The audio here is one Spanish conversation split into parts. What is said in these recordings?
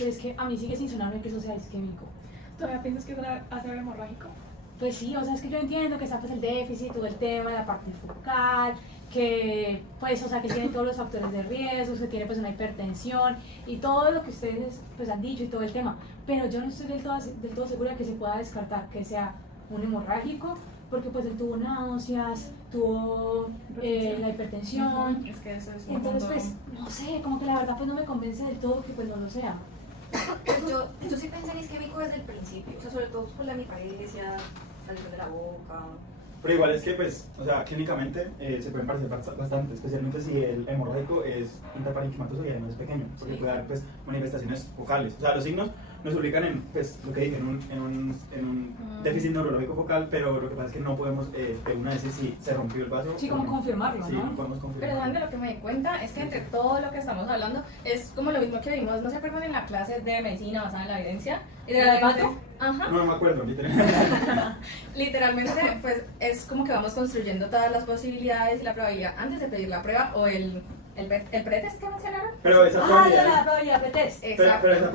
pero es que a mí sigue sin sonarme que eso sea isquémico. ¿Todavía piensas que es una ACV hemorrágico? Pues sí, o sea, es que yo entiendo que está pues el déficit, todo el tema de la parte focal, que pues, o sea, que tiene todos los factores de riesgo, que tiene pues una hipertensión y todo lo que ustedes pues han dicho y todo el tema, pero yo no estoy del todo segura que se pueda descartar que sea un hemorrágico, porque pues él tuvo náuseas, tuvo la hipertensión, Es que eso es un entonces punto. pues, no sé, como que la verdad pues no me convence del todo que pues no lo sea. Pues yo sí pensé en isquémico desde el principio, o sea, sobre todo por la hemiparesia, la lesión de la boca. Pero igual es que, pues, o sea, clínicamente se pueden parecer bastante, especialmente si el hemorrágico es intraparenquimatoso y además es pequeño, porque puede dar, pues, manifestaciones focales. O sea, los signos nos ubican en, pues, lo que dije, en un déficit neurológico focal, pero lo que pasa es que no podemos de una decir si se rompió el vaso. Sí, como confirmarlo, Sí, ¿no? no podemos Pero confirmarlo. ¿saben de lo que me di cuenta? Es que entre todo lo que estamos hablando es como lo mismo que vimos, ¿no se acuerdan en la clase de medicina basada en la evidencia? ¿La de Pato? Ajá. No me acuerdo, literalmente. Literalmente, pues es como que vamos construyendo todas las posibilidades y la probabilidad antes de pedir la prueba o el pretest que mencionaron. Pero esa Ah, probabilidad, la probabilidad de test. pero esa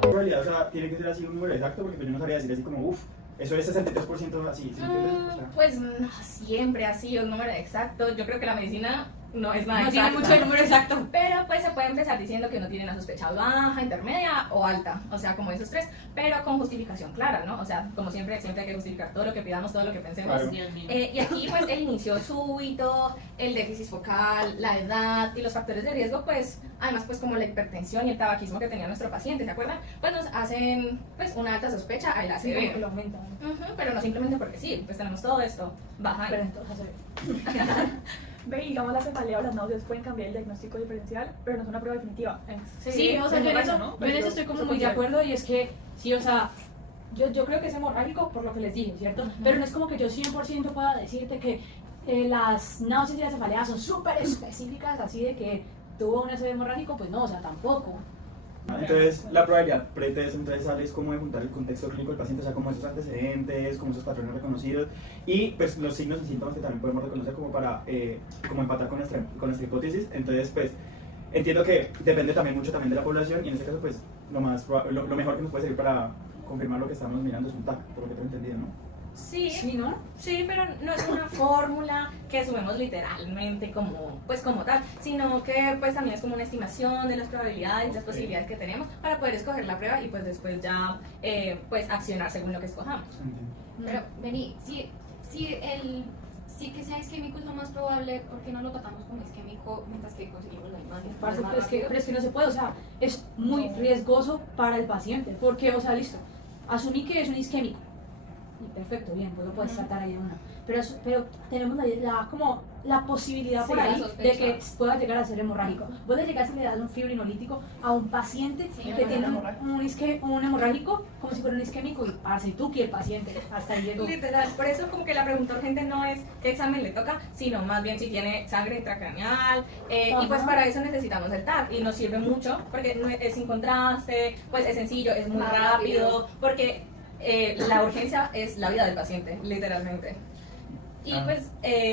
probabilidad, o sea, tiene que ser así un número exacto, porque yo no sabría decir así como, uff, eso es 63% así, ¿sí me entiendes? O sea, Pues no siempre así, un número exacto. Yo creo que la medicina no es nada No tiene exacta. mucho el número exacto. Pero pues se puede empezar diciendo que uno tiene una sospecha baja, intermedia o alta, o sea, como esos tres, pero con justificación clara, ¿no? O sea, como siempre, siempre hay que justificar todo lo que pidamos, todo lo que pensemos. Claro. Dios mío. Y aquí pues el inicio súbito, el déficit focal, la edad y los factores de riesgo, pues además pues como la hipertensión y el tabaquismo que tenía nuestro paciente, ¿se acuerdan? Pues nos hacen pues una alta sospecha al Sí, como que ACV. lo aumenta, ¿no? Pero no simplemente porque sí, pues tenemos todo esto baja. Pero entonces, Ve, y digamos, la cefalea o las náuseas pueden cambiar el diagnóstico diferencial, pero no es una prueba definitiva. sí, o sea, yo en eso, ¿no? yo en eso estoy como muy de acuerdo y es que, sí, o sea, yo creo que es hemorrágico por lo que les dije, ¿cierto? Pero no es como que yo 100% pueda decirte que las náuseas y la cefalea son súper específicas, así de que tuvo un ACV hemorrágico, pues no, o sea, tampoco. Entonces, la probabilidad pretest entonces sale es como de juntar el contexto clínico del paciente, o sea, como esos antecedentes, como esos patrones reconocidos y pues los signos y síntomas que también podemos reconocer como para como empatar con nuestra hipótesis. Entonces, pues, entiendo que depende también mucho también de la población y en este caso, pues, lo mejor que nos puede servir para confirmar lo que estamos mirando es un TAC, por lo que tengo entendido, ¿no? Sí, Sí, ¿no? sí, pero no es una fórmula que subimos literalmente como, pues como tal, sino que pues también es como una estimación de las probabilidades y las posibilidades que tenemos para poder escoger la prueba y pues después ya pues accionar según lo que escojamos. Entiendo. Pero, vení, si que sea isquémico es lo más probable, ¿por qué no lo tratamos como isquémico mientras que conseguimos la imagen? Parce, más pero es que no se puede, o sea, es muy No. riesgoso para el paciente, porque, o sea, listo, asumí que es un isquémico, y perfecto, bien, pues lo puedes tratar ahí de una, pero tenemos como la posibilidad Sí, por la ahí de sospecha. que pueda llegar a ser hemorrágico. Puede llegar si le das un fibrinolítico a un paciente Sí, que tiene hemorrágico. un hemorrágico, como si fuera un isquémico, y parce, tú que el paciente, hasta ahí llegó. Literal, por eso como que la pregunta urgente no es qué examen le toca, sino más bien si tiene sangre intracraneal, y pues Ajá. para eso necesitamos el TAC y nos sirve mucho porque no es sin contraste, pues es sencillo, es muy Más rápido, porque la urgencia es la vida del paciente, literalmente. Y Ah. pues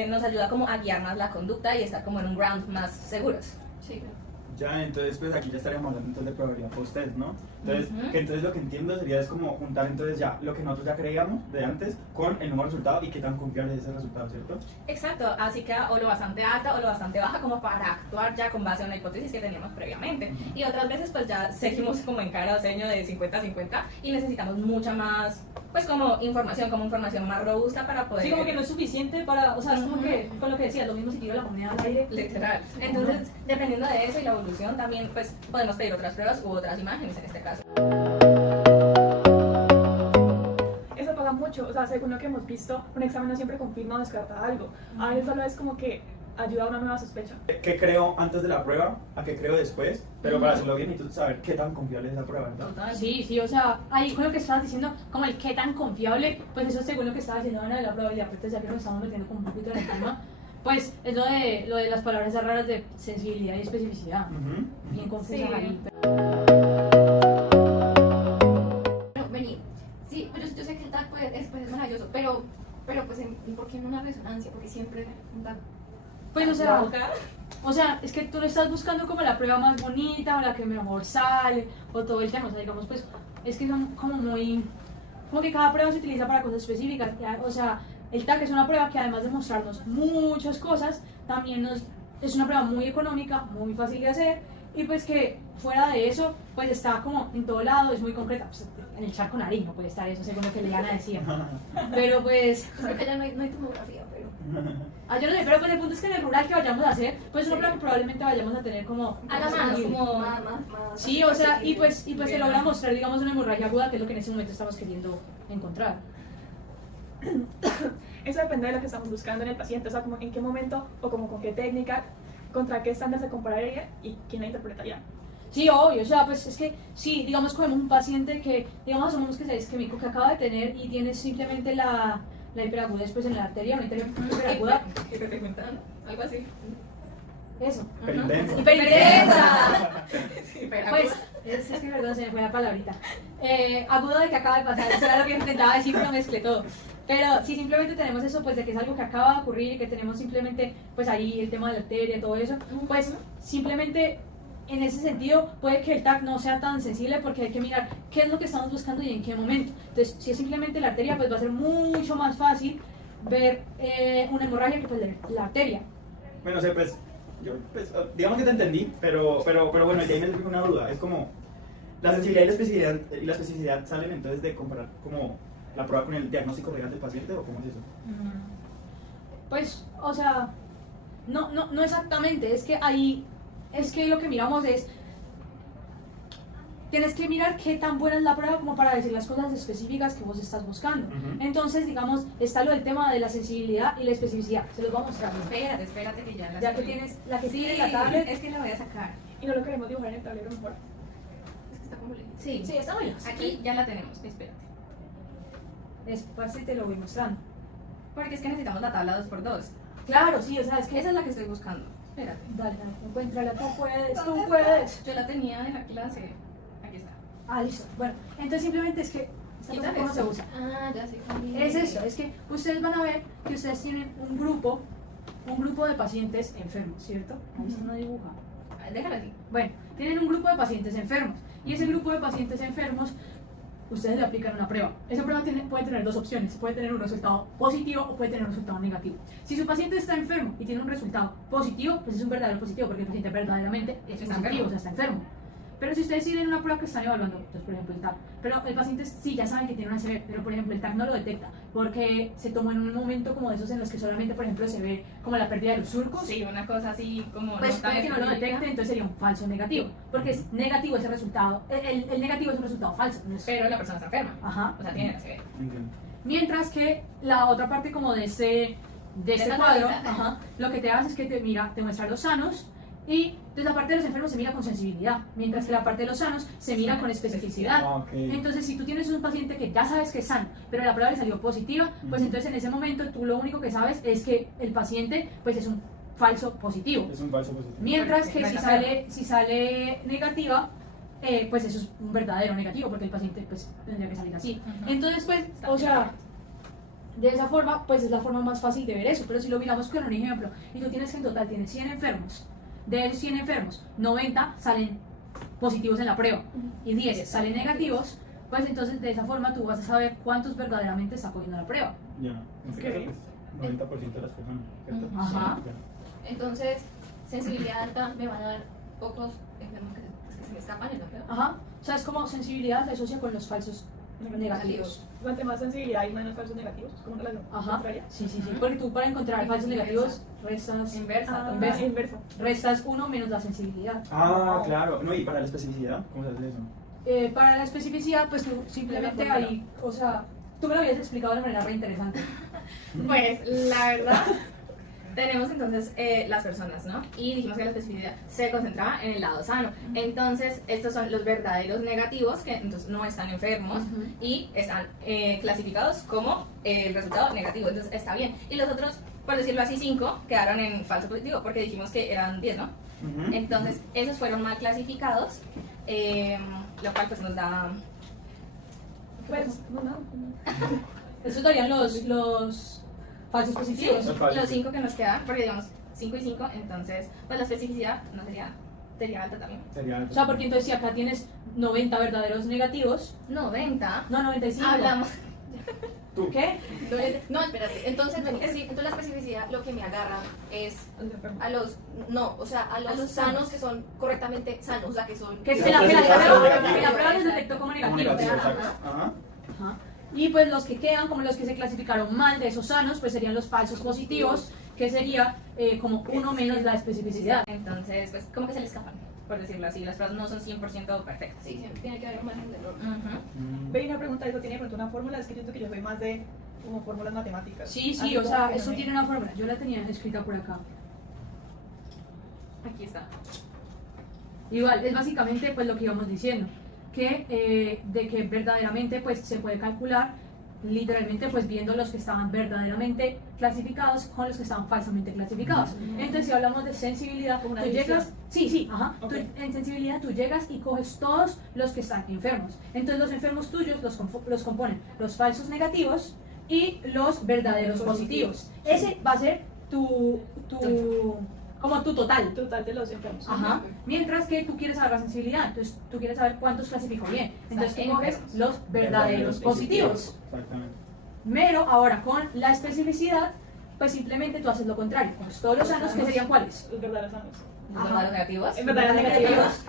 nos ayuda como a guiar más la conducta y estar como en un ground más seguros. Sí, claro. Ya, entonces pues aquí ya estaríamos hablando entonces de probabilidad post-test, ¿no? Entonces, Ujú. que entonces lo que entiendo sería es como juntar entonces ya lo que nosotros ya creíamos de antes con el nuevo resultado y qué tan confiable es ese resultado, ¿cierto? Exacto, así queda o lo bastante alta o lo bastante baja como para actuar ya con base en una hipótesis que teníamos previamente. Y otras veces pues ya seguimos como en cara o seño de 50-50 y necesitamos mucha más, pues como información más robusta para poder... Sí, como que no es suficiente para, o sea, es como Ujú. que, con lo que decía, lo mismo si tiro la moneda al aire. Literal. Entonces, dependiendo de eso y la evolución, también pues podemos pedir otras pruebas u otras imágenes en este caso. Eso pasa mucho, o sea, según lo que hemos visto, un examen no siempre confirma o descarta algo. A veces solo es como que ayuda a una nueva sospecha. ¿Qué creo antes de la prueba a qué creo después? Pero para hacerlo bien necesito saber qué tan confiable es la prueba, ¿verdad? Total. Sí, o sea, ahí con lo que estabas diciendo, como el qué tan confiable, pues eso según lo que estaba diciendo Ana de la probabilidad, pero ya que nos estamos metiendo como un poquito en el tema, pues es lo de las palabras raras de sensibilidad y especificidad. Ujú. Bien confusa Sí. ahí. Bueno, vení, sí, pues yo sé que el TAC pues, es maravilloso, pero pues, ¿por qué no una resonancia? Porque siempre un TAC Pues, o sea, loca. O sea, es que tú no estás buscando como la prueba más bonita o la que mejor sale o todo el tema. O sea, digamos, pues es que son como muy... Como que cada prueba se utiliza para cosas específicas. O sea, el TAC es una prueba que además de mostrarnos muchas cosas, también es una prueba muy económica, muy fácil de hacer y pues que fuera de eso, pues está como en todo lado, es muy concreta. Pues, en el charco nariz no puede estar eso, según lo que Leana decía. Pero pues... Creo que ya no hay tomografía, pero... yo no sé, pero pues el punto es que en el rural que vayamos a hacer, pues es una prueba que probablemente vayamos a tener como... A la mano, como... Más Sí, o sea, y pues Bien. se logra mostrar, digamos, una hemorragia aguda, que es lo que en ese momento estamos queriendo encontrar. Eso depende de lo que estamos buscando en el paciente, o sea, como en qué momento o como con qué técnica, contra qué estándar se compararía y quién la interpretaría. Sí, obvio, o sea, pues es que, sí, digamos, cogemos un paciente que, digamos, asumimos que es isquémico que acaba de tener y tiene simplemente la hiperagudez pues en la arteria, una hiperaguda, ¿Qué te cuentan? Algo así. eso. Hiperintensa. Hiperintensa. Sí, pero Pues, es que perdón, se me fue la palabrita. Agudo de que acaba de pasar, eso era lo que intentaba decir, pero mezclé todo. Pero si simplemente tenemos eso, pues de que es algo que acaba de ocurrir y que tenemos simplemente, pues ahí el tema de la arteria y todo eso, pues simplemente en ese sentido puede que el TAC no sea tan sensible porque hay que mirar qué es lo que estamos buscando y en qué momento. Entonces, si es simplemente la arteria, pues va a ser mucho más fácil ver una hemorragia que pues la arteria. Bueno, o sea, pues, yo, pues, digamos que te entendí, pero bueno, ya me surge una duda. Es como, la sensibilidad y la especificidad salen entonces de comparar como la prueba con el diagnóstico real del paciente, ¿o cómo es eso? Pues, o sea, no exactamente, es que ahí, es que lo que miramos es, tienes que mirar qué tan buena es la prueba como para decir las cosas específicas que vos estás buscando. Ujú. Entonces, digamos, está lo del tema de la sensibilidad y la especificidad, se los voy a mostrar. Espérate que ya la Ya que estoy- tienes la que Sí, tiene la tablet. es que la voy a sacar. Y no lo queremos dibujar en el tablero mejor. Es que está como lejos. Sí, Sí, está muy lejos. aquí ya la tenemos, espérate. Después te lo voy mostrando. Porque es que necesitamos la tabla 2x2. Claro, sí, o sea, es que... Esa es la que estoy buscando. Espérate. Dale, encuéntrala, tú puedes, tú ¿Dónde puedes. Yo la tenía en la clase. Aquí está. Ah, listo. Bueno, entonces simplemente es que... Quita ¿Cómo se esto. usa? Ah, ya sé. Es eso, es que ustedes van a ver que ustedes tienen un grupo de pacientes enfermos, ¿cierto? Ahí está una dibuja. Ah, déjala así. Bueno, tienen un grupo de pacientes enfermos y ese grupo de pacientes enfermos ustedes le aplican una prueba. Esa prueba puede tener dos opciones, puede tener un resultado positivo o puede tener un resultado negativo. Si su paciente está enfermo y tiene un resultado positivo, pues es un verdadero positivo porque el paciente verdaderamente es Está positivo, enfermo. o sea, está enfermo. Pero si ustedes tienen una prueba que están evaluando, entonces por ejemplo el TAC, pero el paciente sí ya saben que tiene una CB, pero por ejemplo el TAC no lo detecta porque se tomó en un momento como de esos en los que solamente por ejemplo se ve como la pérdida de los surcos. Sí, una cosa así como Pues no tan puede que no lo específica. detecte, entonces sería un falso negativo, porque es negativo ese resultado, el negativo es un resultado falso. No es... Pero la persona está enferma. Ajá. O sea, tiene la CB. Entiendo. Mientras que la otra parte como de este esa cuadro, tablita. ajá, lo que te hace es que te muestra los sanos y entonces la parte de los enfermos se mira con sensibilidad, mientras que la parte de los sanos se mira con especificidad. Ah, ok. Entonces, si tú tienes un paciente que ya sabes que es sano, pero la prueba le salió positiva, pues Ujú. entonces en ese momento tú lo único que sabes es que el paciente pues es un falso positivo. Es un falso positivo. Mientras que No si está sale negativa, pues eso es un verdadero negativo, porque el paciente pues tendría que salir así. Ujú. Entonces, pues, o sea, de esa forma, pues es la forma más fácil de ver eso. Pero si lo miramos con un ejemplo, y tú tienes que en total tienes 100 enfermos, de esos 100 enfermos, 90 salen positivos en la prueba y 10 salen negativos, pues entonces de esa forma tú vas a saber cuántos verdaderamente está cogiendo la prueba. Ya, en este caso, pues, 90% de las personas, ¿cierto? Ujú. Ajá. Ya. Entonces, sensibilidad alta me van a dar pocos enfermos que se me escapan en la prueba. Ajá. O sea, es como sensibilidad se asocia con los falsos negativos. Durante más sensibilidad y menos falsos negativos, es como una relación Ajá. contraria. Sí, sí, sí. Porque tú para encontrar falsos negativos restas, Inversa. Ah, Inverso. inverso. restas 1 menos la sensibilidad. Ah, claro. No, y para la especificidad, ¿cómo se hace eso? Para la especificidad, pues tú simplemente ahí, o sea, tú me lo habías explicado de manera re interesante. Pues la verdad, tenemos entonces las personas, ¿no? Y dijimos que la especificidad se concentraba en el lado sano. Entonces, estos son los verdaderos negativos que entonces no están enfermos y están clasificados como el resultado negativo. Entonces, está bien. Y los otros, por decirlo así, 5 quedaron en falso positivo porque dijimos que eran 10, ¿no? Ujú. Entonces, esos fueron mal clasificados, lo cual pues nos da... Pues, no. Esos darían los falsos positivos. Los falsos. Los 5 que nos quedan, porque digamos, 5 y 5, entonces pues la especificidad no sería alta también. Sería O sea, porque entonces si acá tienes 90 verdaderos negativos, 90. no, 95. Hablamos. tú. ¿Qué? No, espérate. Entonces, entonces la especificidad lo que me agarra es a los, no, o sea, a los sanos que son correctamente sanos, o sea, que son... Que Sí, se la sí, sí, prueba les detectó como Como negativo. negativo, Ajá. exacto. Ajá. Ajá. Y pues los que quedan, como los que se clasificaron mal de esos sanos, pues serían los falsos positivos, que sería como uno menos la especificidad. Entonces, pues como que se le escapan, por decirlo así. Las pruebas no son 100% perfectas. Sí, siempre tiene que haber un margen de error. Ujú. Ve, una pregunta, ¿eso tiene de pronto una fórmula? Es que yo siento que yo soy más de como fórmulas matemáticas. Sí, Así sí, o como sea, que eso no me- tiene una fórmula. Yo la tenía escrita por acá. Aquí está. Igual, es básicamente pues lo que íbamos diciendo, que de que verdaderamente pues se puede calcular literalmente pues viendo los que estaban verdaderamente clasificados con los que estaban falsamente clasificados. Entonces si hablamos de sensibilidad, Como tú una llegas, sí, ajá, Ok. en sensibilidad tú llegas y coges todos los que están enfermos. Entonces los enfermos tuyos los componen los falsos negativos y los verdaderos positivos. Ese va a ser como tu total. Total de los enfermos. Ajá. Mientras que tú quieres saber la sensibilidad, entonces tú quieres saber cuántos clasificó bien. Entonces tú coges enfermos. los verdaderos positivos. Exactamente. Pero ahora con la especificidad, pues simplemente tú haces lo contrario. Coges todos los sanos, que serían cuáles. Los verdaderos sanos. Los Ajá. verdaderos negativos. En verdaderos negativos.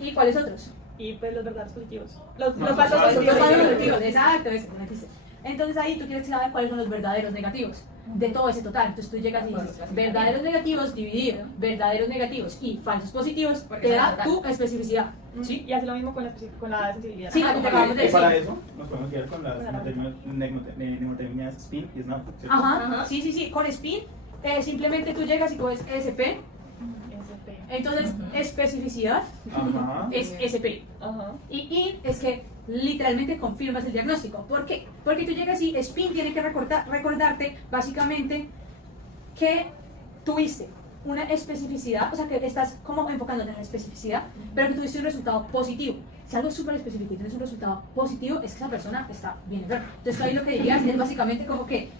¿Y cuáles otros? Y pues los verdaderos positivos. Los No, falsos los falsos Los falsos positivos. negativos, exacto, eso, me metiste. Entonces ahí tú quieres saber cuáles son los verdaderos negativos de todo ese total. Entonces tú llegas y dices verdaderos negativos dividido verdaderos negativos y falsos positivos, Porque te es el da total. tu especificidad. ¿Sí? Y hace lo mismo con la sensibilidad. Sí, lo que te acabamos de Y para decir. eso nos podemos guiar con las mnemotécnicas SPIN y SNAP, ¿cierto? Ajá, Ajá. sí. Con SPIN simplemente tú llegas y coges SP. SP. Entonces, Ujú. especificidad Ajá. es SP. Ajá. Y es que literalmente confirmas el diagnóstico. ¿Por qué? Porque tú llegas y SPIN tiene que recordarte básicamente que tuviste una especificidad, o sea que estás como enfocándote en la especificidad, pero que tuviste un resultado positivo. Si algo es súper específico y tienes un resultado positivo, es que esa persona está bien enferma. Entonces tú ahí lo que dirías es básicamente como que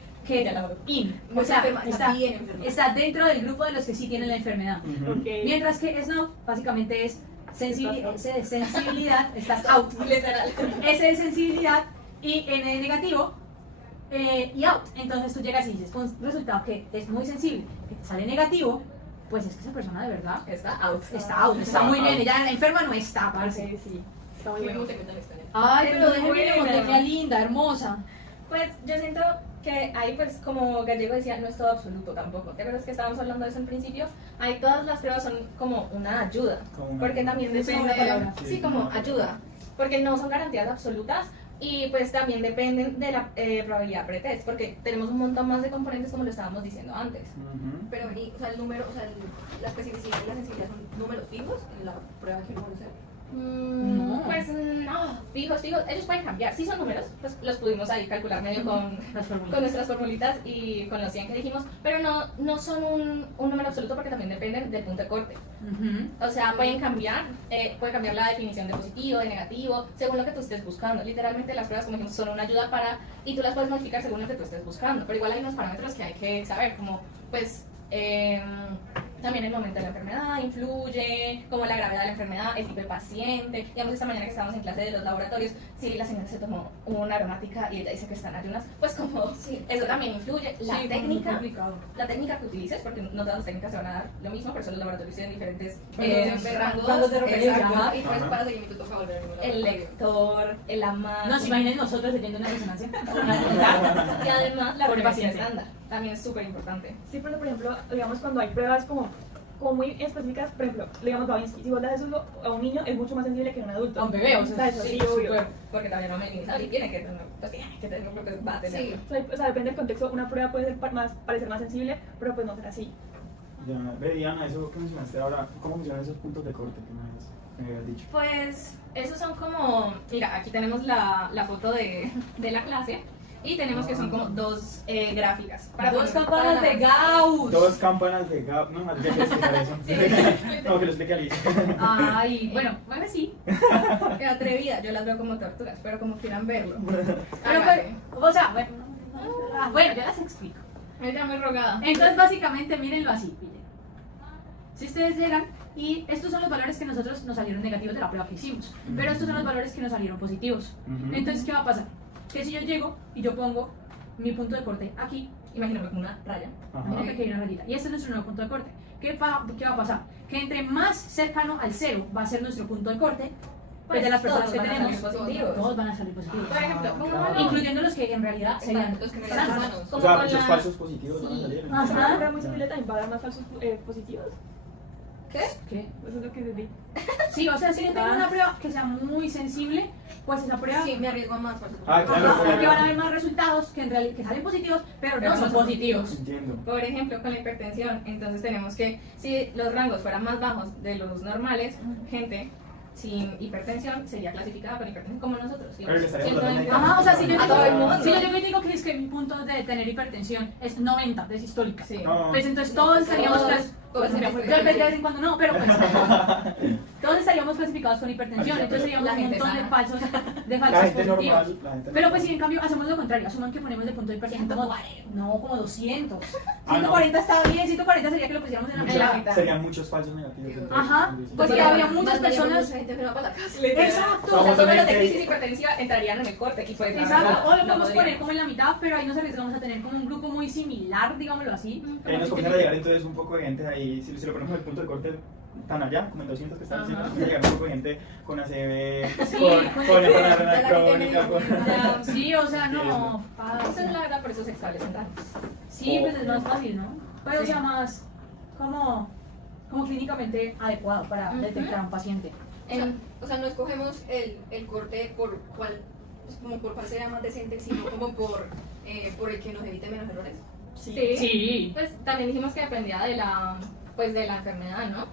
IN, No o sea, está enferma, está está, bien enferma. está dentro del grupo de los que sí tienen la enfermedad. Ujú. Ok. Mientras que SNOP básicamente es sensibilidad, estás out. Literal. S de sensibilidad y N de negativo y out. Entonces tú llegas y dices, con un resultado que es muy sensible, que te sale negativo, pues es que esa persona de verdad Está out. está out, está muy bien, ella enferma no está, Ok, parce. sí. Está muy Muy bueno. bien, también está bien. Ay, Es pero muy déjeme buena. mnemotécnica linda, hermosa. Pues yo siento que ahí, pues como Gallego decía, no es todo absoluto tampoco. ¿Te acuerdas que estábamos hablando de eso al principio? Ahí todas las pruebas son como una ayuda. Como una Porque ayuda. también Es como depende. una palabra. Sí, como ayuda. Porque no son garantías absolutas. Y pues también dependen de la probabilidad pretest. Porque tenemos un montón más de componentes como lo estábamos diciendo antes. Ujú. Pero vení, o sea, el número, o sea, la especificidad y la sensibilidad son números fijos en la prueba que uno hace. No. Pues no, fijos. Ellos pueden cambiar. Sí son números, pues los pudimos ahí calcular medio con Las fórmulas. con nuestras formulitas y con los 100 que dijimos, pero no son un número absoluto porque también dependen del punto de corte. Ujú. O sea, puede cambiar la definición de positivo, de negativo, según lo que tú estés buscando. Literalmente las pruebas, como dijimos, son una ayuda para, y tú las puedes modificar según lo que tú estés buscando, pero igual hay unos parámetros que hay que saber, como pues también el momento de la enfermedad influye, como la gravedad de la enfermedad, el tipo de paciente. Digamos, esta mañana que estábamos en clase de los laboratorios, si la señora se tomó una aromática y ella dice que está en ayunas, pues como eso también influye. La Sí, muy técnica, complicado. la técnica que utilices, porque no todas las técnicas se van a dar lo mismo, por eso los laboratorios tienen diferentes rangos de referencia, exacto. ajá. Y por eso para seguimiento toca volver al mismo El lector, el amante. No se imaginen nosotros leyendo una resonancia. Y además la Por frecuencia paciencia. estándar, también es súper importante. Sí, pero por ejemplo, digamos cuando hay pruebas como muy específicas, por ejemplo, digamos Babinski, si vos le das eso a un niño es mucho más sensible que a un adulto. A un bebé, o sea, eso Sí, sí, obvio. súper, porque también no me y tiene que tener, pues tiene que tener, porque va a tener. Sí. O sea, depende del contexto, una prueba puede ser parecer más sensible, pero pues no ser así. Ya, ve, Diana, eso que mencionaste ahora, ¿cómo funcionan esos puntos de corte que me habías dicho? Pues esos son como, mira, aquí tenemos la foto de la clase y tenemos que son como dos gráficas. Dos poner- campanas para de la- Gauss. Dos campanas de Gauss, no, más bien que explicar eso. No, que lo explique Alicia. Ay, Bueno, sí. Qué atrevida, yo las veo como tortugas, pero como quieran verlo. pero, Hágale. o sea, bueno, yo las explico. Ella muy rogada. Entonces, básicamente, mírenlo así. Miren. Si ustedes llegan y estos son los valores que nosotros nos salieron negativos de la prueba que hicimos, pero estos son los valores que nos salieron positivos. Ujú. Entonces, ¿qué va a pasar? Que si yo llego y yo pongo mi punto de corte aquí, Imagíname como una raya. Ajá. miren que aquí hay una rayita, y este es nuestro nuevo punto de corte. ¿Qué va a pasar? Que entre más cercano al cero va a ser nuestro punto de corte, pues de las personas que todos van a tenemos, salir positivos. todos van a salir positivos. Por ejemplo, Ah, pongámoslo- claro. Incluyendo los que en realidad serían Los que no sanos. eran sanos. O como sea, con muchos la- falsos positivos van a Sí. salir. Ajá. ¿Es una prueba muy sensible también para dar más falsos positivos? ¿Qué? ¿Qué? Eso es lo que entendí. Sí, o sea, si yo tengo una prueba que sea muy sensible, pues esa prueba... Sí, me arriesgo a más falsos Ah, positivos. claro, Ajá, claro. porque van a haber más resultados que en realidad que salen positivos, pero no son positivos. Entiendo. Por ejemplo, con la hipertensión, entonces tenemos que, si los rangos fueran más bajos de los normales, gente sin hipertensión sería clasificada con hipertensión como nosotros. Pero le estaríamos 120. dando Ajá, o sea, si yo A todo el digo, mundo. si yo llego y digo que es que mi punto de tener hipertensión es 90 de sistólica, Sí. No. pues entonces todos estaríamos Todos yo seríamos de vez en cuando no, pero pues todos estaríamos clasificados con hipertensión, entonces seríamos La un gente montón de sana. falsos La positivos. gente normal. La gente Pero normal. pues si en cambio hacemos lo contrario, asuman que ponemos el punto de hipertensión como, 140. no, como 200. Ah, no. 140 está bien, 140 sería que lo pusiéramos en la Muchos- mitad. mitad. Serían muchos falsos negativos. entonces, Ajá, entonces, pues sí. que habría muchas Mandaríamos personas. mucha gente enferma para la casa. Exacto. O sea, Vamos a todos los de tener que- crisis hipertensiva entrarían en el corte y pues Exacto, o lo no podemos poner podríamos. como en la mitad, pero ahí nos arriesgamos a tener como un grupo muy similar, digámoslo así. Ahí nos comienza a llegar entonces un poco de gente ahí, si lo ponemos en el punto de corte tan allá, como en 200 que están Ajá. diciendo, comienza a llegar un poco de gente con ACV, Sí, con enfermedad renal de la gente crónica, con... Ya, sí, o sea, Sí, no. Entonces, la verdad, por eso se establecen rangos. Sí, pues es más fácil, ¿no? Pero o Sí. sea, más como clínicamente adecuado para Ujú. detectar a un paciente. O sea, no escogemos el corte por cuál, pues, como por cuál sería más decente, sino como por el que nos evite menos errores. Sí. Sí. Pues también dijimos que dependía de la, pues, de la enfermedad, ¿no?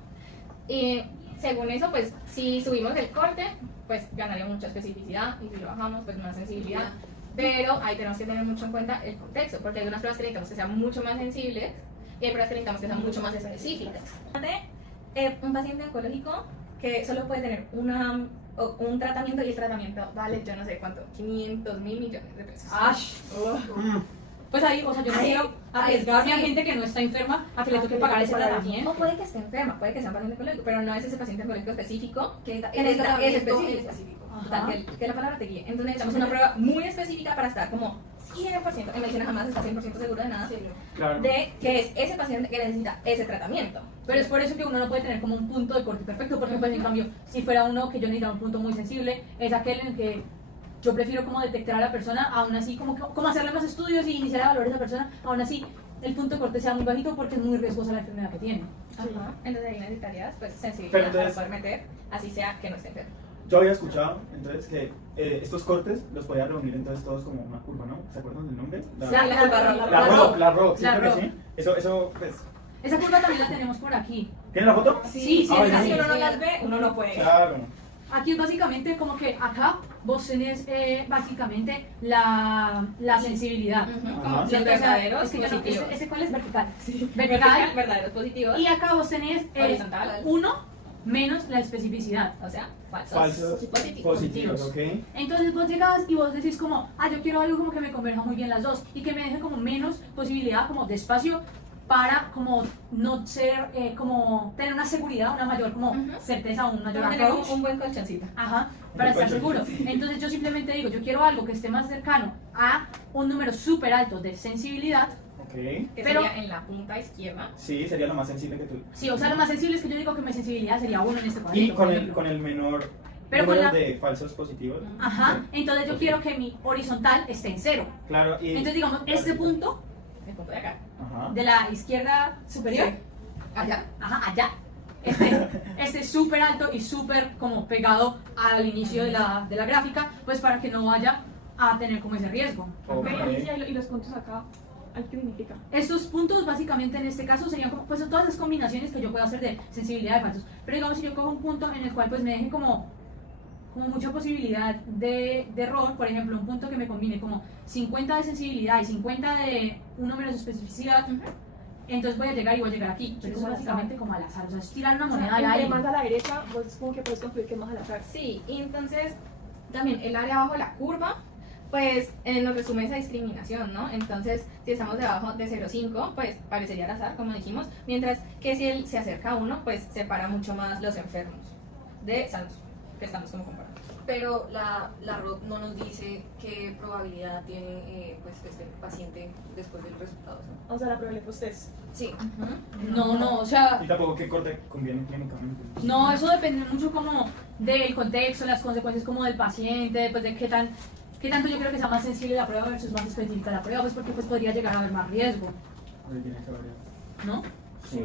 Y según eso, pues si subimos el corte, pues ganaríamos mucha especificidad y si lo bajamos, pues más sensibilidad. Pero ahí tenemos que tener mucho en cuenta el contexto, porque hay unas pruebas que necesitamos que sean mucho más sensibles y hay pruebas que necesitamos que sean mucho más específicas. Un paciente oncológico que solo puede tener un tratamiento y el tratamiento vale yo no sé cuánto, 500.000 millones de pesos. Ash. Pues ahí, o sea, yo no Ay, quiero ay, arriesgarme a sí. gente que no está enferma a que le A toque que le pagar toque ese pagar eso. tratamiento. O puede que esté enferma, puede que sea un paciente oncológico, pero no es ese paciente oncológico específico Que que el necesita ese tratamiento específico. específico. Total, que la palabra te guíe. Entonces necesitamos una prueba muy específica para estar como 100%, en medicina jamás está 100% seguro de nada, Sí, no. Claro. de que es ese paciente que necesita ese tratamiento. Pero es por eso que uno no puede tener como un punto de corte perfecto, porque pues en cambio, si fuera uno que yo necesitaba un punto muy sensible, es aquel en el que yo prefiero como detectar a la persona, aún así como hacerle más estudios y iniciar a valorar a esa persona, aún así el punto de corte sea muy bajito porque es muy riesgosa la enfermedad que tiene. Ajá. Entonces ahí necesitarías pues Pero sensibilidad entonces- para poder meter, así sea que no esté enfermo. Yo había escuchado entonces que estos cortes los podía reunir entonces todos como una curva, ¿no? ¿Se acuerdan del nombre? La curva ROC. La ROC, sí, La creo ROC. que sí. Eso, pues... Esa curva también la tenemos por aquí. ¿Tiene la foto? Sí, sí, Ah, es bueno, así. Si sí. uno no las ve, uno no puede. Claro. Aquí es básicamente como que acá vos tenés básicamente la sensibilidad. Ujú, Ajá. como Sí, los o sea, verdaderos es que yo no- positivos. ¿ese cuál es? Vertical. Vertical, verdaderos positivos. Y acá vos tenés Horizontal. 1 menos la especificidad. O sea, falsos, Falsos positivos. positivos, ¿ok? Entonces vos llegás y vos decís como, yo quiero algo como que me converja muy bien las dos y que me deje como menos posibilidad como de espacio para como no ser, como tener una seguridad, una mayor como Ujú. certeza, un mayor Tener approach. un buen colchoncito. Ajá, para estar seguro. Entonces yo simplemente digo, yo quiero algo que esté más cercano a un número súper alto de sensibilidad. Ok. Que Pero- sería en la punta izquierda. Sí, sería lo más sensible que tú. Sí, o sea, lo más sensible es que yo digo que mi sensibilidad sería 1 en este cuadrito. Y por con el, ejemplo. con el menor Pero con número la- de falsos positivos. Ajá, entonces yo quiero que mi horizontal esté en 0. Claro, y... Entonces digamos, este punto El punto de acá. Ajá. de la izquierda superior, Allá. ajá, allá, este súper alto y súper como pegado al inicio de la gráfica, pues para que no vaya a tener como ese riesgo. Ok. Pero Alicia, y los puntos acá, ¿qué significa? Estos puntos básicamente en este caso serían como, pues son todas las combinaciones que yo puedo hacer de sensibilidad de falsos. Pero digamos si yo cojo un punto en el cual pues me deje como mucha posibilidad de error, por ejemplo, un punto que me combine como 50 de sensibilidad y 50 de un número de especificidad, entonces voy a llegar y voy a llegar aquí. Pero eso como es al básicamente como al azar, o sea, es tirar una O sea, moneda al entre aire. más a la derecha, vos como que puedes concluir que es más al azar. Sí, y entonces también el área abajo de la curva pues en lo resume esa discriminación, ¿no? Entonces, si estamos debajo de 0,5, pues parecería al azar, como dijimos, mientras que si él se acerca a 1, pues separa mucho más los enfermos de sanos, que estamos como comparando. Pero la ROC no nos dice qué probabilidad tiene pues este paciente después del resultado, ¿no? O sea, la probabilidad post-test. Sí. No, o sea, Y tampoco qué corte conviene clínicamente. no, eso depende mucho como del contexto, las consecuencias como del paciente, pues de qué tanto yo creo que sea más sensible la prueba versus más específica la prueba, pues porque pues podría llegar a haber más riesgo, Ahí tiene que variar. ¿no? Sí.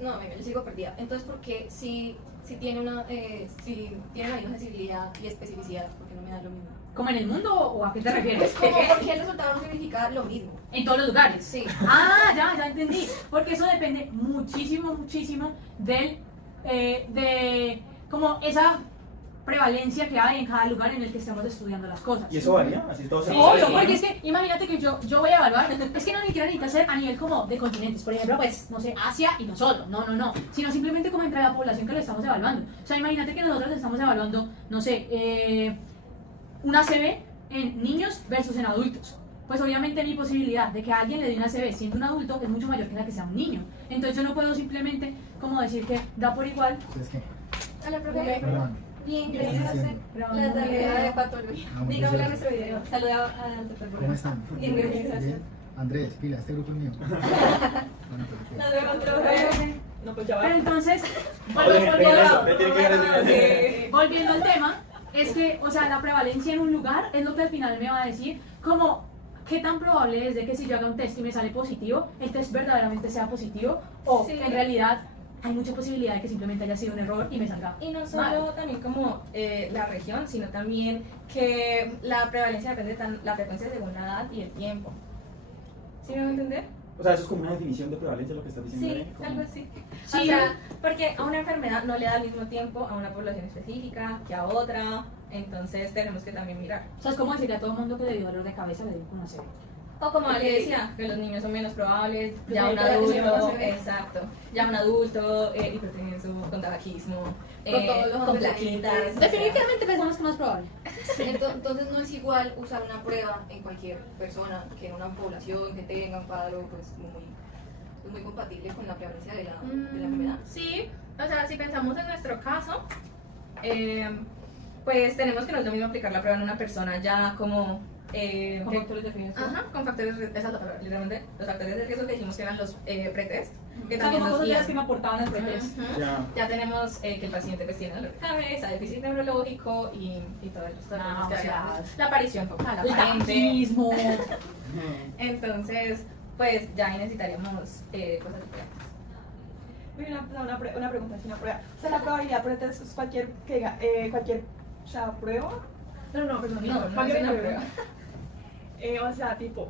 No, venga, yo sigo perdida. Entonces, ¿por qué si tiene si tiene la misma sensibilidad y especificidad, por qué no me da lo mismo? ¿Como en el mundo o a qué te refieres? Es como porque el resultado no significa lo mismo. En todos los lugares. Sí. Ah, ya entendí. Porque eso depende muchísimo de como esa prevalencia que hay en cada lugar en el que estemos estudiando las cosas. ¿Y eso varía? Así todo se Obvio, porque es que imagínate que yo voy a evaluar, es que no ni siquiera necesita ser a nivel como de continentes, por ejemplo, pues, no sé, Asia y nosotros, no, sino simplemente como entre la población que lo estamos evaluando. O sea, imagínate que nosotros estamos evaluando, no sé, una ACV en niños versus en adultos. Pues obviamente mi posibilidad de que a alguien le dé una ACV siendo un adulto es mucho mayor que la que sea un niño. Entonces yo no puedo simplemente como decir que da por igual. ¿Ustedes qué? Hola, profe. Perdón. Bien, ¿Qué gracias. están haciendo? La tarea de patología. Ah, muy Dígame bien. nuestro video. Saluda al doctor. ¿Cómo están? Bien, gracias. Bien. Andrés, pila, este grupo es mío. Bueno, pero Nos vemos, profe. No, pues ya Pero va. entonces, volviendo al tema, es que, o sea, la prevalencia en un lugar es lo que al final me va a decir como qué tan probable es de que si yo haga un test y me sale positivo, el test verdaderamente sea positivo o Sí. en realidad hay mucha posibilidad de que simplemente haya sido un error y me salga Y no solo mal. también como la región, sino también que la prevalencia depende de la frecuencia según la edad y el tiempo. ¿Sí me va a entender? O sea, eso es como una definición de prevalencia lo que estás diciendo. Sí, ¿eh? Como- algo así. Sí. O sea, porque a una enfermedad no le da al mismo tiempo a una población específica que a otra, entonces tenemos que también mirar. O sea, es como decirle a todo el mundo que le dio dolor de cabeza, le dio con una serie. O como Ale Ok. decía, que los niños son menos probables, ya un Pero ya que se adulto, conoce. exacto, ya un adulto, hipertenso, con tabaquismo, Con todos los con antecedentes. plaquitas. Definitivamente pensamos que es más probable. Entonces no es igual usar una prueba en cualquier persona que en una población que tenga un cuadro pues muy compatible con la prevalencia de la enfermedad. Sí, o sea, si pensamos en nuestro caso, pues tenemos que no es lo mismo aplicar la prueba en una persona ya como... Con que- factores de riesgo. Ajá, con factores, exacto, literalmente, los factores de riesgo que dijimos que eran los pretest, que O sea, también como nos cosas de las guían. que me aportaban el pretest. Ujú. Ya. Ya tenemos que el paciente pues tiene dolor de cabeza, déficit neurológico y todo el resto de cosas que o sea, hablábamos. La aparición focal El aparente. tabaquismo. Entonces, pues ya ahí necesitaríamos cosas diferentes. Una pregunta, sí, una prueba. O sea, la probabilidad pretest es cualquier, que diga, cualquier, o sea, prueba. No, perdón, No, no cualquier es una prueba. O sea, tipo,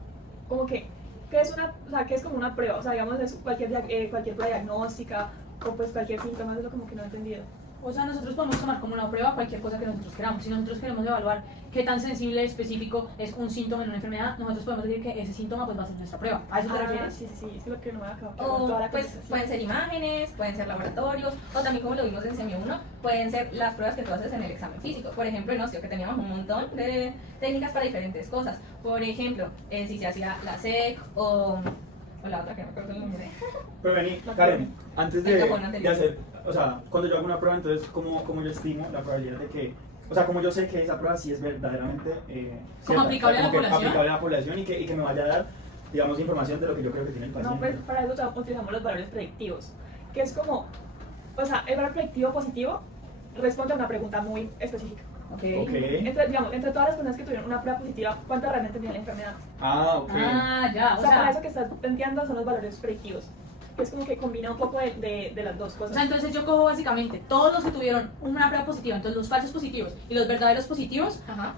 como que es una, o sea, que es como una prueba, o sea, digamos, es cualquier prueba diagnóstica o pues cualquier síntoma, eso como que no he entendido. O sea, nosotros podemos tomar como una prueba cualquier cosa que nosotros queramos. Si nosotros queremos evaluar qué tan sensible específico es un síntoma en una enfermedad, nosotros podemos decir que ese síntoma pues va a ser nuestra prueba. ¿A eso te refieres? Sí, es que lo que no me acabo O toda la pues conversación. pueden ser imágenes, pueden ser laboratorios, o también como lo vimos en SEMI 1, pueden ser las pruebas que tú haces en el examen físico. Por ejemplo, en Osteo, que teníamos un montón de técnicas para diferentes cosas. Por ejemplo, si se hacía la SEC o la otra que no me acuerdo el nombre. Pero vení, Karen, antes El de cajón anterior. hacer, o sea, cuando yo hago una prueba, entonces, ¿cómo yo estimo la probabilidad de que, o sea, cómo yo sé que esa prueba sí es verdaderamente cierta? aplicable a la Como que población? aplicable a la población y que me vaya a dar, digamos, información de lo que yo creo que tiene el paciente. No, pues para eso utilizamos los valores predictivos, que es como, o sea, el valor predictivo positivo responde a una pregunta muy específica. Ok. Entre todas las personas que tuvieron una prueba positiva, ¿cuántas realmente tenían la enfermedad? Ah, ok. Ah, ya, O o sea, para sea, eso que estás planteando son los valores predictivos, que es como que combina un poco de las dos o cosas. sea, entonces yo cojo básicamente todos los que tuvieron una prueba positiva, entonces los falsos positivos y los verdaderos positivos, Ajá.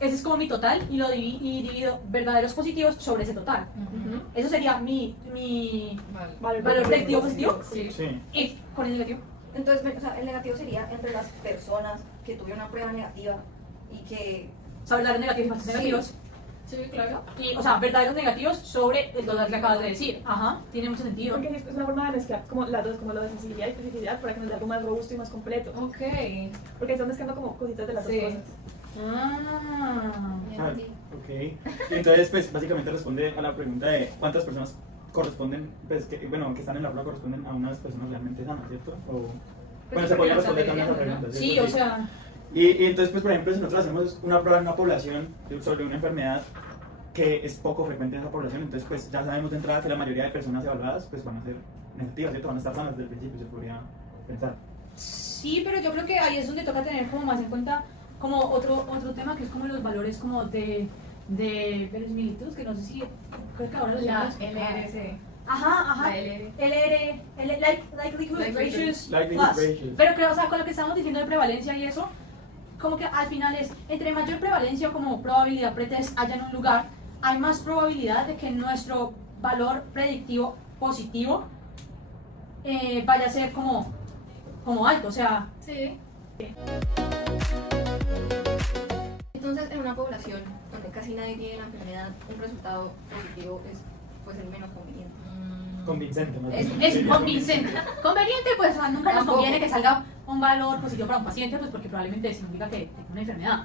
ese es como mi total y lo divido verdaderos positivos sobre ese total. Ujú. Eso sería mi Valor valor predictivo positivo. Sí. Sí. Y con el negativo. Entonces, o sea, el negativo sería entre las personas que tuvieron una prueba negativa y que O sea, verdaderos negativos y falsos Sí. negativos. Sí, claro. Y, o sea, verdaderos negativos sobre el dólar que acabas de decir. Ajá, tiene mucho sentido. Porque es una forma de mezclar como las dos, como lo de sensibilidad y especificidad, para que nos dé algo más robusto y más completo. Ok. Porque están mezclando como cositas de las Sí. dos cosas. Ah. Ah, ok. Y entonces, pues, básicamente responde a la pregunta de cuántas personas corresponden, pues, que, bueno, que están en la prueba corresponden a unas personas realmente sanas, ¿cierto? O, bueno, se podría responder también a esa pregunta. Sí, ¿cierto? o sea, Y entonces, pues, por ejemplo, si nosotros hacemos una prueba en una población sobre una enfermedad que es poco frecuente en esa población, entonces, pues, ya sabemos de entrada que la mayoría de personas evaluadas, pues, van a ser negativas, ¿cierto? Van a estar sanas desde el principio, se podría pensar. sí, pero yo creo que ahí es donde toca tener como más en cuenta como otro tema que es como los valores como de verosimilitud, que no sé si, creo que ahora los La llaman LRC. Ajá, ajá. La LR. Likelihood ratios Likelihood plus. ratios. Pero creo, o sea, con lo que estamos diciendo de prevalencia y eso, como que al final es, entre mayor prevalencia o como probabilidad pretest haya en un lugar, hay más probabilidad de que nuestro valor predictivo positivo vaya a ser como alto, o sea, Sí. Entonces, en una población donde casi nadie tiene la enfermedad, un resultado positivo es pues el menos conveniente. Convincente, ¿no? es convincente. Conveniente, pues nunca nos Tampoco. conviene que salga un valor positivo para un paciente, pues porque probablemente significa que tiene una enfermedad.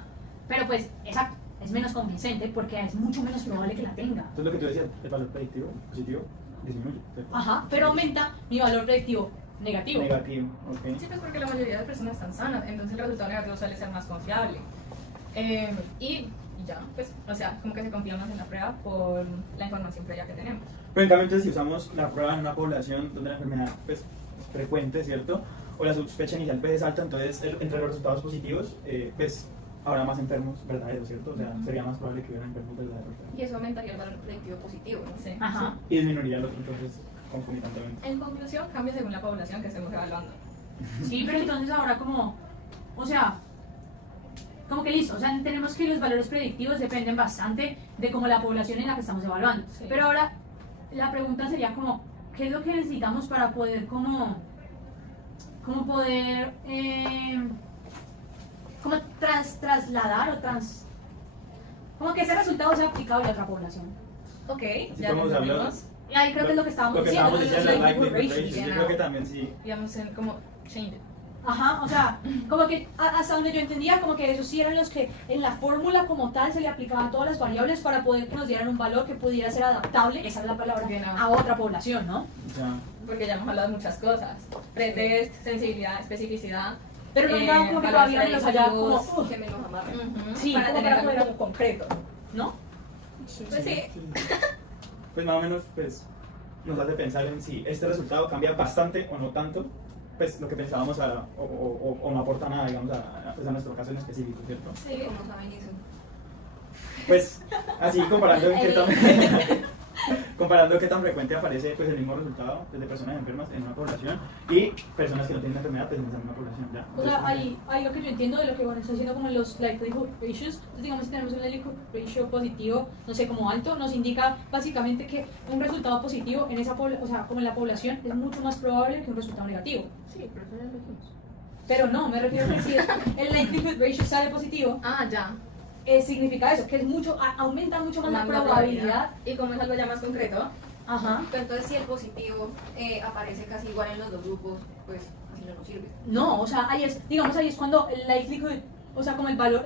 Pero pues, exacto, es menos convincente porque es mucho menos probable que la tenga. Entonces, lo que tú decías, el valor predictivo positivo disminuye, ¿cierto? Ajá, pero aumenta mi valor predictivo negativo. Negativo, ok. Sí, pues porque la mayoría de personas están sanas, entonces el resultado negativo suele ser más confiable. Y ya, pues, o sea, como que se confía más en la prueba por la información previa que tenemos. Pero en cambio, entonces, si usamos la prueba en una población donde la enfermedad pues, es frecuente, ¿cierto? O la sospecha inicial pues, es alta, entonces entre los resultados positivos, pues habrá más enfermos verdaderos, ¿cierto? O sea, sería más probable que hubiera enfermos verdaderos. Y eso aumentaría el valor predictivo positivo, ¿no? Sí. Ajá. Y disminuiría el otro, entonces, concomitantemente. En conclusión, cambia según la población que estemos evaluando. Sí, pero entonces ahora como, o sea, como que listo, o sea, tenemos que los valores predictivos dependen bastante de como la población en la que estamos evaluando. Sí. Pero ahora la pregunta sería como, ¿qué es lo que necesitamos para poder como poder como trasladar o como que ese resultado sea aplicable a otra población? Ok, Así ya como se habló- entendimos. Y ahí creo que es lo que estábamos Lo que diciendo, estábamos lo de diciendo, los la likelihood likelihood ratio, ratios. yo creo que también sí. Digamos en como change it. Ajá, o sea, como que hasta donde yo entendía, como que esos sí eran los que en la fórmula como tal se le aplicaban todas las variables para poder que nos dieran un valor que pudiera ser adaptable, esa es la palabra, Bien, a otra población, ¿no? Ya. Porque ya hemos hablado de muchas cosas. Pretest, sensibilidad, especificidad. Pero no nada como que todavía me los haya como, predictivos. Que me los amarren. Sí, para como tener para algo poder- como concreto. ¿no? Pues sí. Pues más o menos, pues, nos hace pensar en si este resultado cambia bastante o no tanto, pues lo que pensábamos o no aporta nada, digamos, pues, a nuestro caso en específico, ¿cierto? Sí. ¿Cómo saben eso? Pues, así comparando qué tan frecuente aparece pues, el mismo resultado pues, de personas enfermas en una población y personas que no tienen enfermedad pues, en esa misma población. ¿Ya? O sea, Entonces, hay lo que yo entiendo de lo que bueno, está haciendo como los likelihood ratios. Entonces, digamos, si tenemos un likelihood ratio positivo, no sé, como alto, nos indica básicamente que un resultado positivo en esa o sea, como en la población es mucho más probable que un resultado negativo. Sí, pero eso ya lo dijimos. Pero no, me refiero a que si el likelihood ratio sale positivo, Ah, ya. significa eso, que es mucho, aumenta mucho más la Más probabilidad. Y como es algo ya más concreto, Ajá. Pero entonces si el positivo aparece casi igual en los dos grupos, pues así no nos sirve. No, o sea, ahí es, digamos, ahí es cuando el likelihood, o sea, como el valor,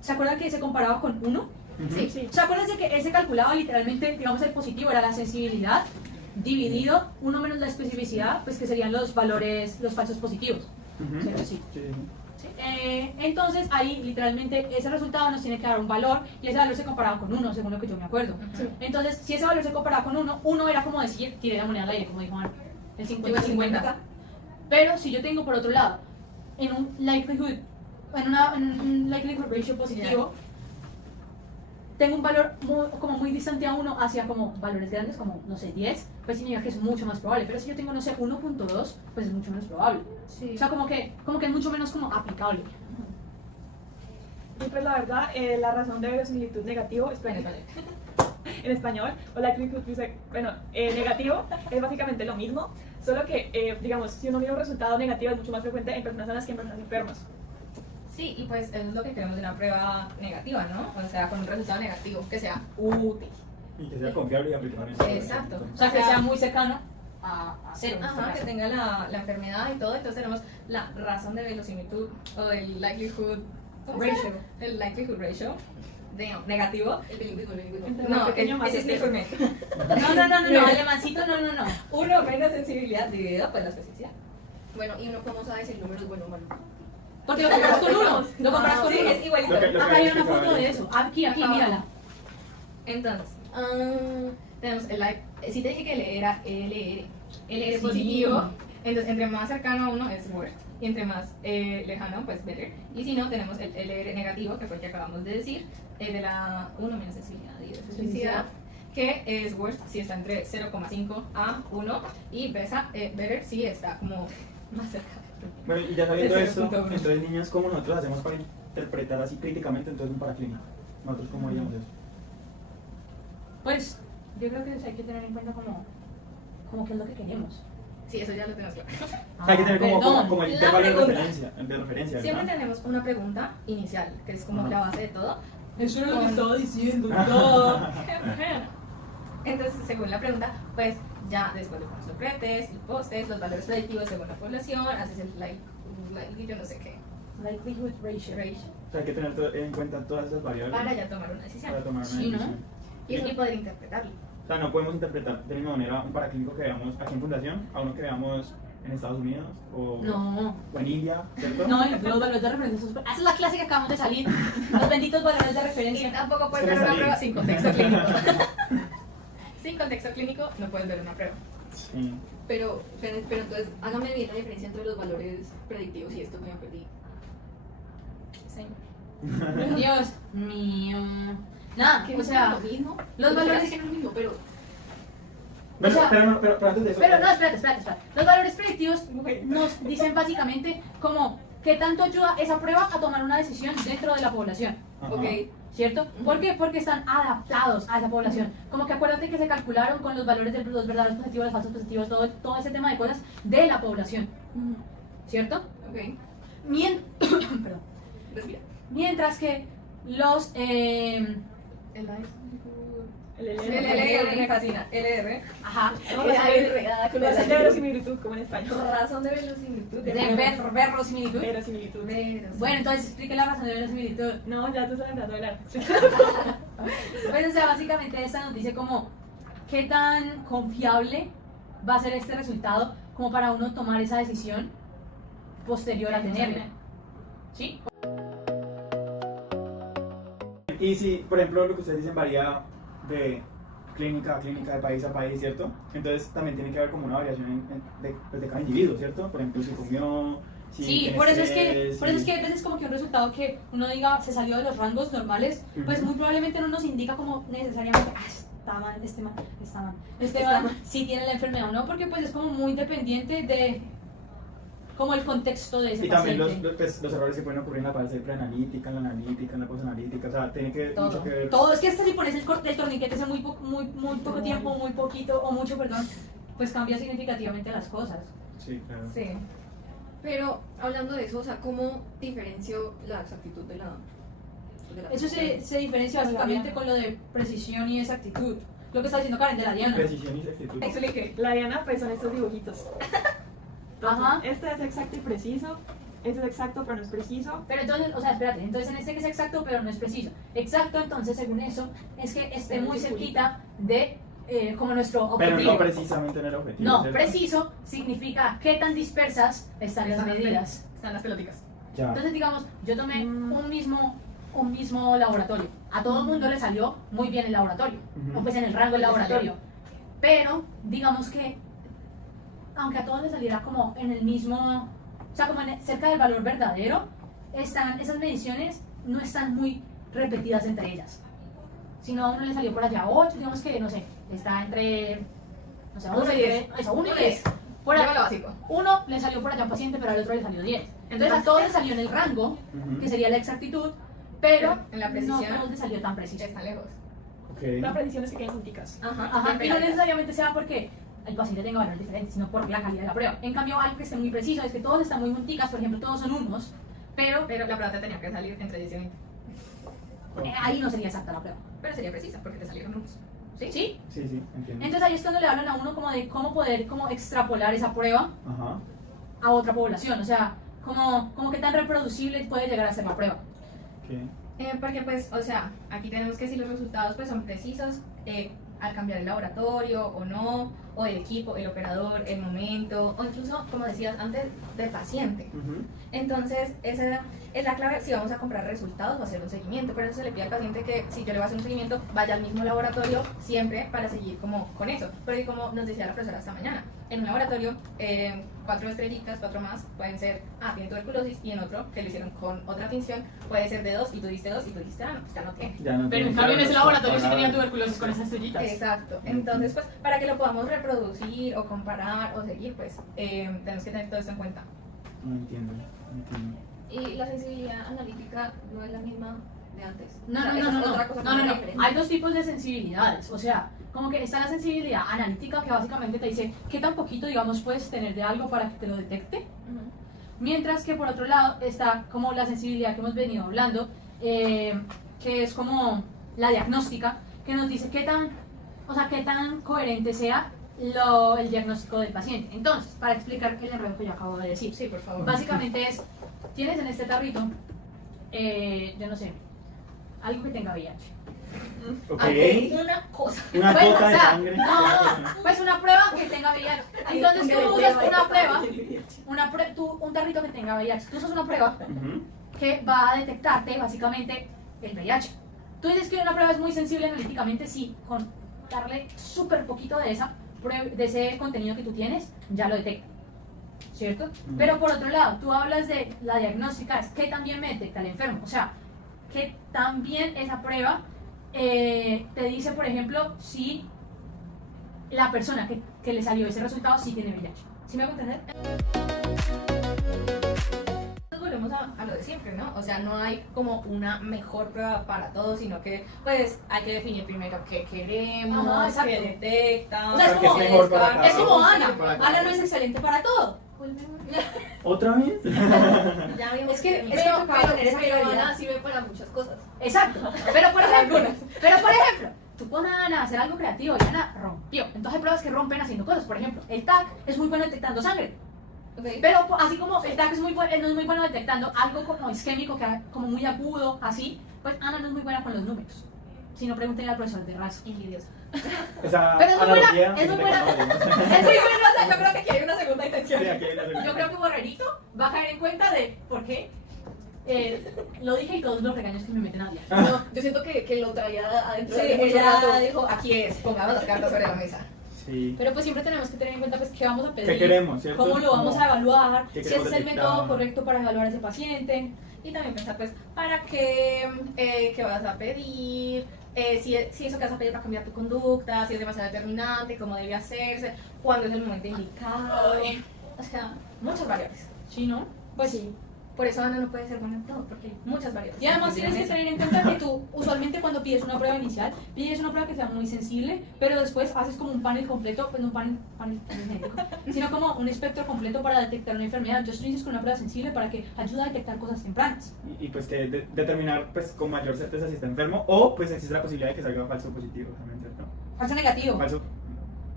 ¿se acuerdan que se comparaba con 1? ujú. sí. Sí. ¿Se acuerdan de que él se calculaba literalmente, digamos, el positivo era la sensibilidad dividido 1 menos la especificidad, pues que serían los valores, los falsos positivos? Ujú. ¿Cierto? Sí. Sí, sí. Entonces ahí literalmente ese resultado nos tiene que dar un valor y ese valor se comparaba con 1, según lo que yo me acuerdo. Sí. Entonces, si ese valor se comparaba con 1 era como decir, tiré la moneda al aire, como dijo Ana, el 50-50. Pero si yo tengo por otro lado, en un likelihood, en un likelihood ratio positivo, tengo un valor como muy distante a 1 hacia como valores grandes, como, no sé, 10, pues significa que es mucho más probable. Pero si yo tengo, no sé, 1.2, pues es mucho menos probable. Sí. O sea, como que es mucho menos como aplicable. Y pues la verdad, la razón de verosimilitud negativo es en español, o likelihood, bueno, negativo es básicamente lo mismo, solo que, digamos, si uno mira un resultado negativo es mucho más frecuente en personas sanas que en personas enfermas. Sí, y pues eso es lo que queremos de una prueba negativa, ¿no? O sea, con un resultado negativo, que sea útil. Y que sea confiable y aplicable. Exacto. O sea, que sea muy cercano a cero. en este Ajá, que caso. tenga la enfermedad y todo. Entonces tenemos la razón de verosimilitud o el likelihood Ratio. El likelihood ratio negativo. El bilingüismo, el bilingüismo. Entre No, más pequeño, más ese es espeso. diferente. No, alemancito, no. Uno menos sensibilidad dividido pues la especificidad. Bueno, y uno cómo sabe si el número es bueno o malo. Porque lo comparas con uno. Lo comparas con Sí, uno. es igualito. Lo que Acá hay una explicaba foto de yo. eso. Aquí, Ajá. mírala. Entonces, tenemos el like. Si te dije que L era LR Sí. positivo, entonces entre más cercano a uno es worst. Y entre más lejano, pues better. Y si no, tenemos el LR negativo, que fue el que acabamos de decir, de la 1 menos sensibilidad y especificidad, que es worst si está entre 0,5 a 1 y better si está como más cerca. Bueno, y ya sabiendo Ese esto, punto uno. entonces niñas, ¿cómo nosotros hacemos para interpretar así críticamente entonces un paraclínico? Nosotros cómo haríamos eso. Pues yo creo que hay que tener en cuenta como qué es lo que queremos. Sí, eso ya lo tenemos claro. O sea, hay que tener como el La intervalo de pregunta. referencia, Siempre ¿verdad? tenemos una pregunta inicial, que es como Ajá. la base de todo. Eso es lo que estaba diciendo. Entonces, según la pregunta, pues ya después de poner los pretest, los postes, los valores predictivos según la población, haces el like yo no sé qué, Likelihood ratio. ratio, O sea, hay que tener en cuenta todas esas variables para ya tomar una decisión. para tomar una Sí, ¿no? decisión. Y poder interpretarlo. O sea, no podemos interpretar de la misma manera un paraclínico que veamos aquí en Fundación a uno que veamos en Estados Unidos o en India, ¿cierto? No, los valores de referencia. Esa es la clase que acabamos de salir. Los benditos valores de Y referencia. tampoco puedes Se me ver una salió. prueba sin contexto clínico. Sin contexto clínico no puedes ver una prueba. Sí. Pero entonces, hágame bien la diferencia entre los valores predictivos y esto que me perdí. Sí. Dios mío. Nada, Que o no es sea, lo mismo. los valores- que no es lo mismo, pero Bueno, O sea, pero antes de eso. pero no, espérate. Los valores predictivos nos dicen básicamente como qué tanto ayuda esa prueba a tomar una decisión dentro de la población. Ajá. ok. ¿Cierto? ¿Por qué? Porque están adaptados a esa población. Como que acuérdate que se calcularon con los valores de los verdaderos positivos, los falsos positivos, todo ese tema de cosas de la población. ¿Cierto? Ok. Perdón. Respira. Mientras que los... El LR me fascina. LR. ajá. Razón de verosimilitud, como en español. Razón de verosimilitud. De verosimilitud. Verosimilitud. Bueno, entonces explique la razón de verosimilitud. No, ya tú estás empezando a hablar. Pues, o sea, básicamente esta nos dice como qué tan confiable va a ser este resultado como para uno tomar esa decisión posterior a tenerla. ¿Sí? Y si, por ejemplo, lo que ustedes dicen varía de clínica a clínica, de país a país, ¿cierto? Entonces también tiene que haber como una variación de cada individuo, ¿cierto? Por ejemplo, si comió, si Sí, tiene por eso es estrés, que hay veces como que un resultado que uno diga se salió de los rangos normales, pues Ujú. muy probablemente no nos indica como necesariamente, está mal, este man sí tiene la enfermedad o no, porque pues es como muy dependiente de como el contexto de ese Y también paciente. los errores que pueden ocurrir en la fase preanalítica, en la analítica, en la posanalítica, o sea, tiene que mucho que ver. Todo, es que hasta si pones el torniquete hace muy poco tiempo, muy poquito o mucho, perdón, pues cambia significativamente las cosas. Sí, claro. Sí. Pero hablando de eso, o sea, ¿cómo diferencio la exactitud de la Eso se diferencia básicamente con lo de precisión y exactitud. Lo que está diciendo Karen de la Diana. Precisión y exactitud. Explique. La Diana, pues son estos dibujitos. Entonces, Ajá. este es exacto y preciso. Este es exacto, pero no es preciso. Pero entonces, o sea, espérate, entonces en este que es exacto pero no es preciso. Exacto, entonces, según eso, es que esté muy cerquita de como nuestro Pero objetivo. no precisamente en el objetivo. No, ¿cierto? preciso significa qué tan dispersas están las medidas. Están las peloticas. Ya. Entonces, digamos, yo tomé un mismo laboratorio. A todo el mundo le salió muy bien el laboratorio, Ujú. o pues en el rango del Le laboratorio. Pero, digamos que, aunque a todos les saliera como en el mismo, o sea, como cerca del valor verdadero, esas mediciones no están muy repetidas entre ellas. Si no, a uno le salió por allá 8, digamos que, no sé, está entre, no sé, 1 y 10. 1 y 10. Por Lleva ahí, lo básico. uno le salió por allá un paciente, pero al otro le salió 10. Entonces a todos les salió en el rango, Ujú. que sería la exactitud, pero En la no precisión. a todos les salió tan preciso. Están lejos. La Ok. precisión es que queden junticas. Ajá. Ajá, y no necesariamente sea porque el paciente tenga valores diferentes, sino por la calidad de la prueba. En cambio, algo que esté muy preciso es que todos están muy junticas, por ejemplo, todos son unos, pero Pero la prueba te tenía que salir entre 10 y 20. ahí no sería exacta la prueba. Pero sería precisa porque te salieron números. ¿Sí? ¿Sí? Sí, sí, entiendo. Entonces ahí es cuando le hablan a uno como de cómo poder como extrapolar esa prueba Ajá. a otra población, o sea, como que tan reproducible puede llegar a ser la prueba. ¿Qué? Porque pues, o sea, aquí tenemos que si los resultados pues son precisos al cambiar el laboratorio o no, o el equipo, el operador, el momento, o incluso, como decías antes, del paciente. Ujú. Entonces, esa es la clave si vamos a comprar resultados o hacer un seguimiento. Por eso se le pide al paciente que si yo le voy a hacer un seguimiento, vaya al mismo laboratorio siempre para seguir como con eso. Porque como nos decía la profesora esta mañana, en un laboratorio, 4 estrellitas, 4 más, pueden ser, tiene tuberculosis, y en otro, que lo hicieron con otra tinción, puede ser de 2, y tú diste 2, y tú dijiste, no, pues ya no tiene. Ya no Pero en tiene- cambio en ya ese no laboratorio sí está tenían pagado. tuberculosis con esas estrellitas. Exacto. Entonces, pues, para que lo podamos reproducir o comparar o seguir, pues, tenemos que tener todo esto en cuenta. No entiendo, entiendo. Y la sensibilidad analítica no es la misma de antes. No, O sea, no, esa no, es no, otra cosa no, no, muy no. diferente. Hay dos tipos de sensibilidades, o sea, como que está la sensibilidad analítica que básicamente te dice qué tan poquito, digamos, puedes tener de algo para que te lo detecte, Ujú. mientras que por otro lado está como la sensibilidad que hemos venido hablando, que es como la diagnóstica, que nos dice qué tan, o sea, qué tan coherente sea el diagnóstico del paciente. Entonces, para explicar el enredo que yo acabo de decir, Sí, por favor. básicamente es, tienes en este tarrito, yo no sé, algo que tenga VIH. Ok. Una cosa. Una Pues, gota o de sea, sangre. no, pues una prueba que tenga VIH. Entonces tú usas una prueba, un tarrito que tenga VIH. Tú usas una prueba Ujú. que va a detectarte básicamente el VIH. Tú dices que una prueba es muy sensible analíticamente, sí, con darle súper poquito de ese contenido que tú tienes, ya lo detecta. ¿Cierto? Pero por otro lado, tú hablas de la diagnóstica, es que también me detecta el enfermo. O sea, que también esa prueba te dice, por ejemplo, si la persona que le salió ese resultado sí tiene VIH. ¿Sí me hago entender? Volvemos a lo de siempre, ¿no? O sea, no hay como una mejor prueba para todos, sino que pues hay que definir primero qué queremos, Ajá, exacto. qué detecta, O sea, es Porque como- es mejor para cada Es como uno. Ana. Para cada Ana no es excelente para todo. ¿Otra vez? Ya vimos Es que- que es que tocaba tener esa pero claridad. Ana sirve para muchas cosas. Exacto. Pero por ejemplo, tú pones a Ana a hacer algo creativo y Ana rompió. Entonces hay pruebas que rompen haciendo cosas. Por ejemplo, el TAC es muy bueno detectando sangre. Okay. Pero así como el TAC no es muy bueno detectando algo como isquémico, como muy agudo, así, pues Ana no es muy buena con los números. Si no, pregúntenle al profesor de raso. invidiosa. Esa Pero es muy buena, analogía es muy que buena. conocemos. Es muy bueno, o sea, Yo creo que aquí hay una segunda intención. Sí, aquí hay una segunda. yo creo que Borrerito va a caer en cuenta de por qué lo dije y todos los regaños que me meten a día. No, yo siento que lo traía adentro Sí, de mucho ella rato. dijo, aquí es, pongamos las cartas sobre la mesa. Sí. Pero pues siempre tenemos que tener en cuenta pues qué vamos a pedir, ¿Qué queremos, cierto? cómo lo vamos a evaluar, ¿Qué si queremos ese es el detectar? método correcto para evaluar a ese paciente. Y también pensar, pues, para qué vas a pedir, si eso que vas a pedir va a cambiar tu conducta, si es demasiado determinante, cómo debe hacerse, cuándo es el momento indicado. O sea, muchas variables. ¿Sí, no? Pues sí. Por eso Ana no puede ser buena en todo, porque hay muchas variables. Y además tienes que tener en cuenta que tú usualmente cuando pides una prueba inicial, pides una prueba que sea muy sensible, pero después haces como un panel completo, pues no un panel genético, sino como un espectro completo para detectar una enfermedad. Entonces tú inicias con una prueba sensible para que ayude a detectar cosas tempranas. Y pues que determinar pues con mayor certeza si está enfermo o pues existe la posibilidad de que salga falso positivo también, ¿cierto? Falso negativo. Falso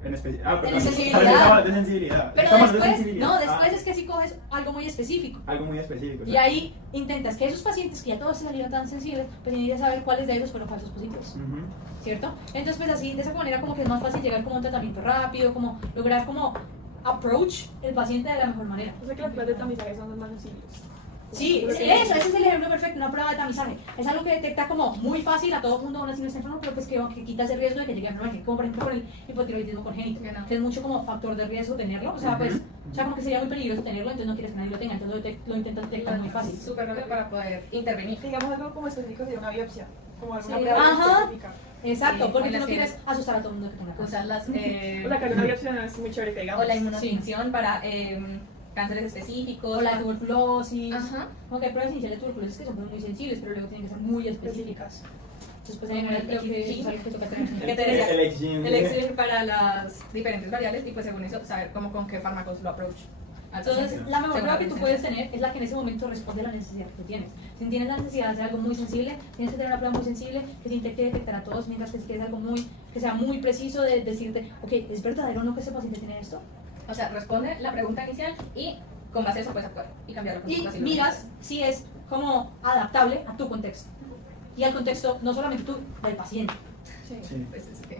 en especial. De perdón. sensibilidad. De sensibilidad. Pero Estamos hablando de después, sensibilidad. no, después es que si coges algo muy específico. Algo muy específico. Y ahí intentas que esos pacientes que ya todos salieron tan sensibles, pues necesitas saber cuáles de ellos fueron falsos positivos, Ujú. ¿cierto? Entonces pues así, de esa manera como que es más fácil llegar como a un tratamiento rápido, como lograr como approach el paciente de la mejor manera. O sea que las pruebas de tamizaje son los más sensibles. Sí, ese es el ejemplo perfecto, una prueba de tamizaje. Es algo que detecta como muy fácil a todo mundo, aún así no está enfermo, pero pues que quita ese riesgo de que llegue a enfermedad, como por ejemplo con el hipotiroidismo congénito, que es mucho como factor de riesgo tenerlo, o sea, pues, o sea, como que sería muy peligroso tenerlo, entonces no quieres que nadie lo tenga, entonces lo intentas detectar muy fácil. Súper rápido para poder intervenir. Digamos algo como específico sería una biopsia, como alguna Sí. prueba Ajá. específica. Exacto, Sí, porque con tú no las que- quieres asustar a todo el mundo que tenga cáncer. Usar las... O sea que una biopsia no es muy chévere que digamos. o la inmunotinción para cánceres específicos. O la tuberculosis. Ajá. Aunque hay pruebas iniciales de tuberculosis que son muy sensibles, pero luego tienen que ser muy específicas. Entonces, pues, Como el creo que XG. es algo que toca tener. ¿Qué te decía? El exim. El Excel para las diferentes variables y pues según eso saber cómo con qué fármacos lo approach. Entonces, la mejor prueba que tú puedes tener es la que en ese momento responde a la necesidad que tú tienes. Si tienes la necesidad de hacer algo muy sensible, tienes que tener una prueba muy sensible que se intente detectar a todos, mientras que si quieres algo que sea muy preciso de decirte, ok, ¿es verdadero o no que este paciente tiene esto? O sea, responde la pregunta inicial y con base a eso puedes actuar y cambiar la Y conducta si lo miras necesitas. si es como adaptable a tu contexto. Y al contexto no solamente tú, del paciente. Sí. Pues es que